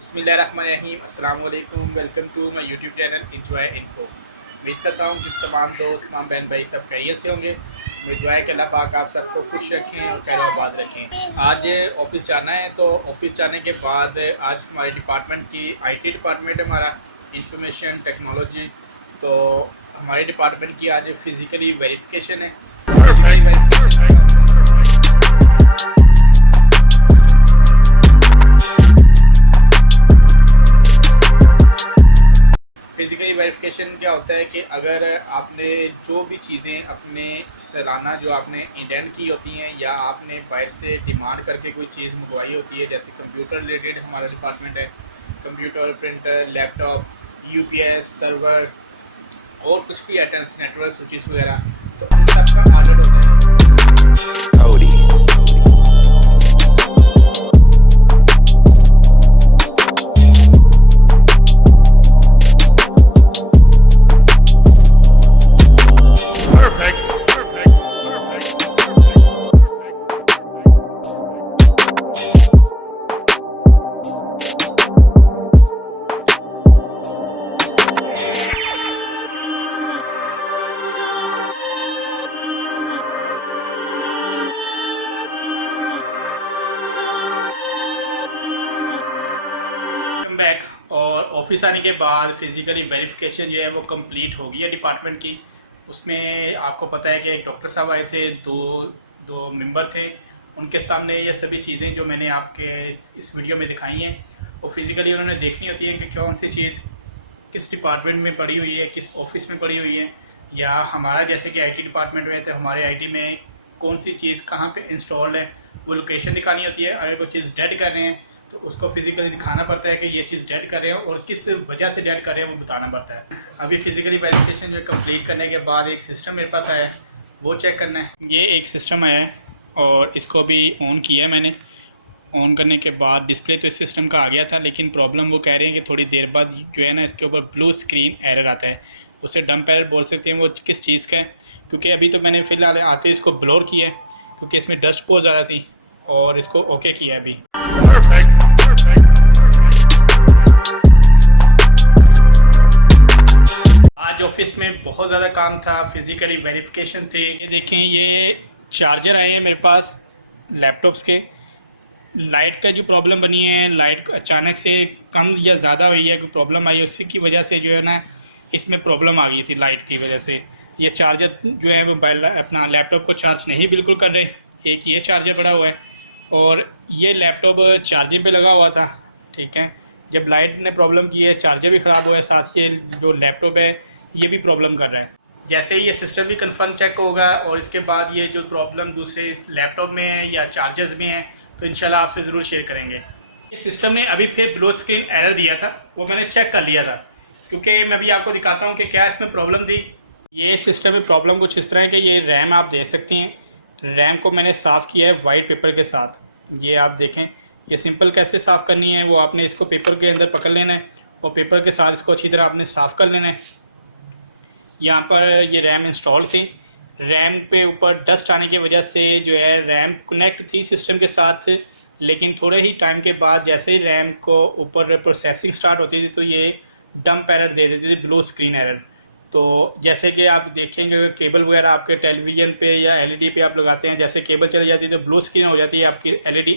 बिस्मिल्लाहिर्रहमानिर्रहीम, अस्सलाम वालेकुम। Welcome to my YouTube channel enjoy इनको। उम्मीद करता हूँ कि तमाम दोस्त, तमाम बहन भाई सब खैरियत से होंगे। मैं दुआ है कि अल्लाह पाक आप सबको खुश रखें और खैर आबाद रखें। आज ऑफिस जाना है, तो ऑफिस जाने के बाद आज हमारे डिपार्टमेंट की IT डिपार्टमेंट है हमारा, इंफॉर्मेशन टेक्नोलॉजी। तो हमारे डिपार्टमेंट की आज फिज़िकली वेरिफिकेशन है। फिज़िकली वेरिफिकेशन क्या होता है कि अगर आपने जो भी चीज़ें अपने सालाना जो आपने इंडेंट की होती हैं या आपने बाहर से डिमांड करके कोई चीज़ मंगवाई होती है, जैसे कंप्यूटर रिलेटेड हमारा डिपार्टमेंट है, computer, printer, laptop, UPS, server और कुछ भी आइटम्स, नेटवर्क स्विचेस वगैरह, तो उन सब का ऑर्डर होता है। बैक और ऑफिस आने के बाद फिज़िकली वेरिफिकेशन जो है वो कंप्लीट हो गई है डिपार्टमेंट की। उसमें आपको पता है कि एक डॉक्टर साहब आए थे, दो मेंबर थे, उनके सामने ये सभी चीज़ें जो मैंने आपके इस वीडियो में दिखाई हैं वो फिज़िकली उन्होंने देखनी होती है कि कौन सी चीज़ किस डिपार्टमेंट में पड़ी हुई है, किस ऑफिस में पड़ी हुई है, या हमारा जैसे कि IT डिपार्टमेंट में, तो हमारे IT में कौन सी चीज़ कहाँ पे इंस्टॉल है वो लोकेशन दिखानी होती है। अगर कोई चीज़ डेड कर रहे हैं तो उसको फिज़िकली दिखाना पड़ता है कि ये चीज़ डेड कर रहे हैं और किस वजह से डेड कर रहे हैं वो बताना पड़ता है। अभी फिज़िकली वेरिफिकेशन जो कंप्लीट करने के बाद एक सिस्टम मेरे पास आया है, वो चेक करना है। ये एक सिस्टम आया है और इसको भी ऑन किया है मैंने। ऑन करने के बाद डिस्प्ले तो इस सिस्टम का आ गया था, लेकिन प्रॉब्लम वो कह रहे हैं कि थोड़ी देर बाद जो है ना इसके ऊपर ब्लू स्क्रीन एरर आता है। उसे डंप एरर बोल सकते हैं। वो किस चीज़ का है, क्योंकि अभी तो मैंने फ़िलहाल आते इसको ब्लोर किया है क्योंकि इसमें डस्ट बहुत ज़्यादा थी, और इसको ओके किया है अभी। आज ऑफिस में बहुत ज़्यादा काम था, फिज़िकली वेरिफिकेशन थे। ये देखें, ये चार्जर आए हैं मेरे पास लैपटॉप्स के। लाइट का जो प्रॉब्लम बनी है, लाइट अचानक से कम या ज़्यादा हुई है, कोई प्रॉब्लम आई है, उसी की वजह से जो है ना इसमें प्रॉब्लम आ गई थी लाइट की वजह से। ये चार्जर जो है मोबाइल अपना लैपटॉप को चार्ज नहीं बिल्कुल कर रहे। एक ये चार्जर पड़ा हुआ है और ये लैपटॉप चार्जिंग पे लगा हुआ था, ठीक है। जब लाइट ने प्रॉब्लम की है, चार्जर भी ख़राब हुआ है, साथ ये जो लैपटॉप है ये भी प्रॉब्लम कर रहा है। जैसे ही ये सिस्टम भी कंफर्म चेक होगा और इसके बाद ये जो प्रॉब्लम दूसरे लैपटॉप में है या चार्जर्स में है तो इंशाल्लाह आपसे ज़रूर शेयर करेंगे। इस सिस्टम ने अभी फिर ब्लू स्क्रीन एरर दिया था, वो मैंने चेक कर लिया था, क्योंकि मैं अभी आपको दिखाता हूँ कि क्या इसमें प्रॉब्लम थी। ये सिस्टम में प्रॉब्लम कुछ इस तरह है कि ये रैम आप देख सकते हैं। रैम को मैंने साफ़ किया है वाइट पेपर के साथ। ये आप देखें, ये सिंपल कैसे साफ़ करनी है, वो आपने इसको पेपर के अंदर पकड़ लेना है और पेपर के साथ इसको अच्छी तरह आपने साफ़ कर लेना है। यहाँ पर ये रैम इंस्टॉल थी, रैम पे ऊपर डस्ट आने की वजह से जो है रैम कनेक्ट थी सिस्टम के साथ, लेकिन थोड़े ही टाइम के बाद जैसे ही रैम को ऊपर प्रोसेसिंग स्टार्ट होती थी तो ये डंप एरर दे देती थी, ब्लू स्क्रीन एरर। तो जैसे कि आप देखेंगे केबल वगैरह आपके टेलीविज़न पे या LED पे आप लगाते हैं, जैसे केबल चली जाती है तो ब्लू स्क्रीन हो जाती है आपकी LED।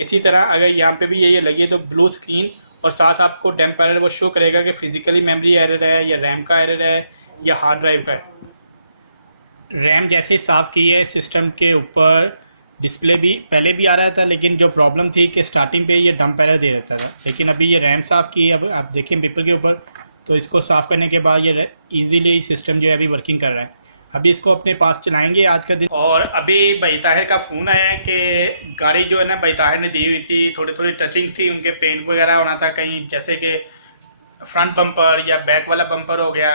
इसी तरह अगर यहाँ पे भी ये लगी है तो ब्लू स्क्रीन और साथ आपको डंप एरर वो शो करेगा कि फिज़िकली मेमोरी एरर है या रैम का एरर है या हार्ड ड्राइव का है। रैम जैसे ही साफ़ की है सिस्टम के ऊपर डिस्प्ले भी पहले भी आ रहा था, लेकिन जो प्रॉब्लम थी कि स्टार्टिंग पे ये डंप एरर दे देता था। लेकिन अभी ये रैम साफ़ की है, अब आप देखें पेपर के ऊपर, तो इसको साफ़ करने के बाद ये इजीली सिस्टम जो है अभी वर्किंग कर रहा है। अभी इसको अपने पास चलाएंगे आज का दिन। और अभी भाई ताहिर का फ़ोन आया है कि गाड़ी जो है ना भाई ताहिर ने दी हुई थी, थोड़ी थोड़ी टचिंग थी, उनके पेंट वगैरह होना था कहीं, जैसे कि फ्रंट बम्पर या बैक वाला बम्पर हो गया,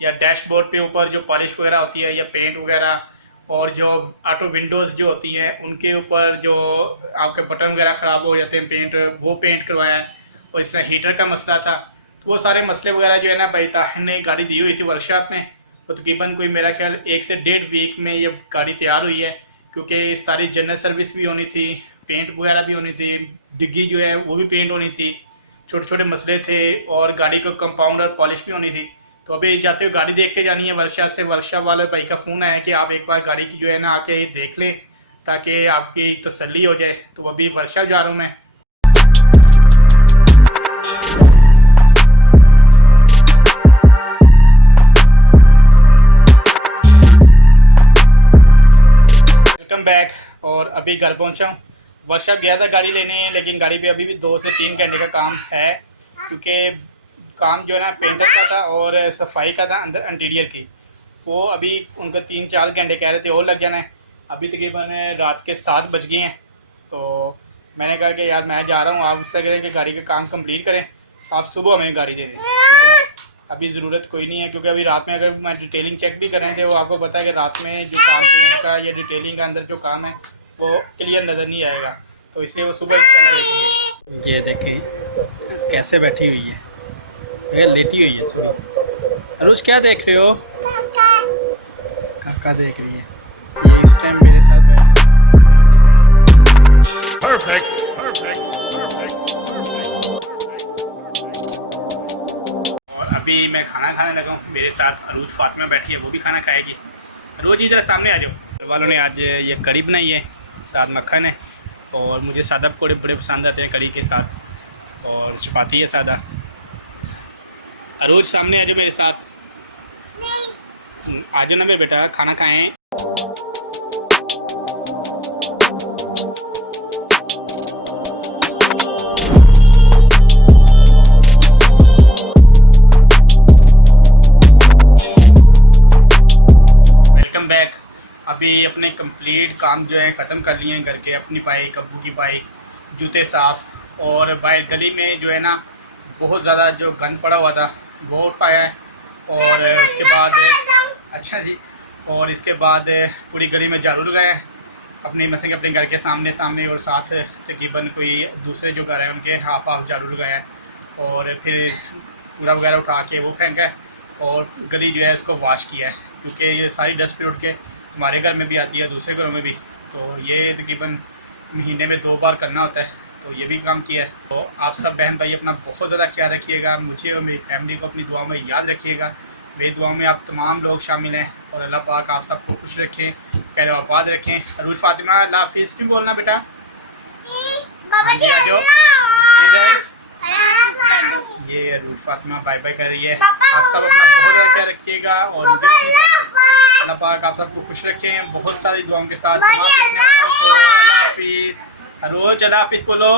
या डैशबोर्ड पे ऊपर जो पॉलिश वगैरह होती है या पेंट वगैरह, और जो ऑटो विंडोज़ जो होती हैं उनके ऊपर जो आपके बटन वगैरह ख़राब हो जाते हैं पेंट, वो पेंट करवाया है। और इसमें हीटर का मसला था, तो वो सारे मसले वगैरह जो है ना भाई ताहिर ने गाड़ी दी हुई थी वर्कशॉप में। तो तकरीबन कोई मेरा ख्याल 1 से 1.5 वीक में ये गाड़ी तैयार हुई है, क्योंकि सारी जनरल सर्विस भी होनी थी, पेंट वगैरह भी होनी थी, डिग्गी जो है वो भी पेंट होनी थी, छोटे छोटे मसले थे, और गाड़ी को कंपाउंड और पॉलिश भी होनी थी। तो अभी जाते हुए गाड़ी देख के जानी है वर्कशॉप से। वर्कशॉप वाले भाई का फ़ोन आया कि आप एक बार गाड़ी की जो है ना आके देख लें ताकि आपकी तसल्ली हो जाए। तो अभी वर्कशॉप जा रहा हूँ मैं। Welcome back. और अभी घर पहुँचा हूँ। वर्कशॉप गया था गाड़ी लेने, लेकिन गाड़ी पे अभी भी 2 से 3 घंटे का काम है, क्योंकि काम जो है ना पेंटर का था और सफाई का था अंदर इंटीरियर की। वो अभी उनका 3-4 घंटे कह रहे थे और लग जाना है। अभी तकरीबन रात के 7 बज गए हैं। तो मैंने कहा कि यार मैं जा रहा हूँ, आप उससे करें कि गाड़ी का काम कंप्लीट करें, आप सुबह हमें गाड़ी दे दें, ठीक है ना। अभी ज़रूरत कोई नहीं है, क्योंकि अभी रात में अगर मैं डिटेलिंग चेक भी कर रहे थे, वो आपको पता है कि रात में जो काम पेंट का या डिटेलिंग का अंदर जो काम है वो क्लियर नज़र नहीं आएगा, तो इसलिए वो सुबह इंशाल्लाह देखेंगे। ये देखें कैसे बैठी हुई है, ये लेटी हुई है सुबह। अरुज क्या देख रहे हो? काका देख रही है। ये इस टाइम मेरे साथ बैठी। Perfect perfect perfect perfect. और अभी मैं खाना खाने लगा हूँ। मेरे साथ अरुज फातिमा बैठी है, वो भी खाना खाएगी। अरुज इधर सामने आ जाओ। घर वालों ने आज ये कड़ी बनाई है, साथ मक्खन है, और मुझे सादा पकौड़े बड़े पसंद आते हैं कड़ी के साथ, और चपाती है सादा। अरोज सामने आ जाओ मेरे साथ। आ जाओ ना मेरे बेटा, खाना खाएं। Welcome back. अभी अपने कंप्लीट काम जो है ख़त्म कर लिए हैं घर के। अपनी बाइक, अब्बू की बाइक, जूते साफ़, और बाइक गली में जो है ना बहुत ज़्यादा जो गंद पड़ा हुआ था वो उठाया है। और उसके बाद अच्छा जी, और इसके बाद पूरी गली में झाड़ू लगाया है अपने, मतलब कि अपने घर के सामने सामने, और साथ तकरीबन कोई दूसरे जो घर हैं उनके हाफ झाड़ू लगाया है। और फिर कूड़ा वगैरह उठा के वो फेंका है, और गली जो है उसको वॉश किया है, क्योंकि ये सारी डस्ट उठ के हमारे घर में भी आती है, दूसरे घरों में भी। तो ये तकरीबन महीने में 2 बार करना होता है, तो ये भी काम किया है। तो आप सब बहन भाई अपना बहुत ज़्यादा ख्याल रखिएगा, मुझे और मेरी फैमिली को अपनी दुआ में याद रखिएगा। मेरी दुआ में आप तमाम लोग शामिल हैं, और अल्लाह पाक आप सबको खुश रखें, खैर आबाद रखें। अरुज फातिमा अल्लाह हाफिज़ क्यों बोलना बेटा? ये अरुज फातिमा बाय बाय कर रही है। आप सब अपना बहुत ज़्यादा ख्याल रखिएगा, और अल्लाह पाक आप सबको खुश रखें बहुत सारी दुआओं के साथ। अल्लाह हाफिज़। अरुज अल्लाह हाफिज़ बोलो।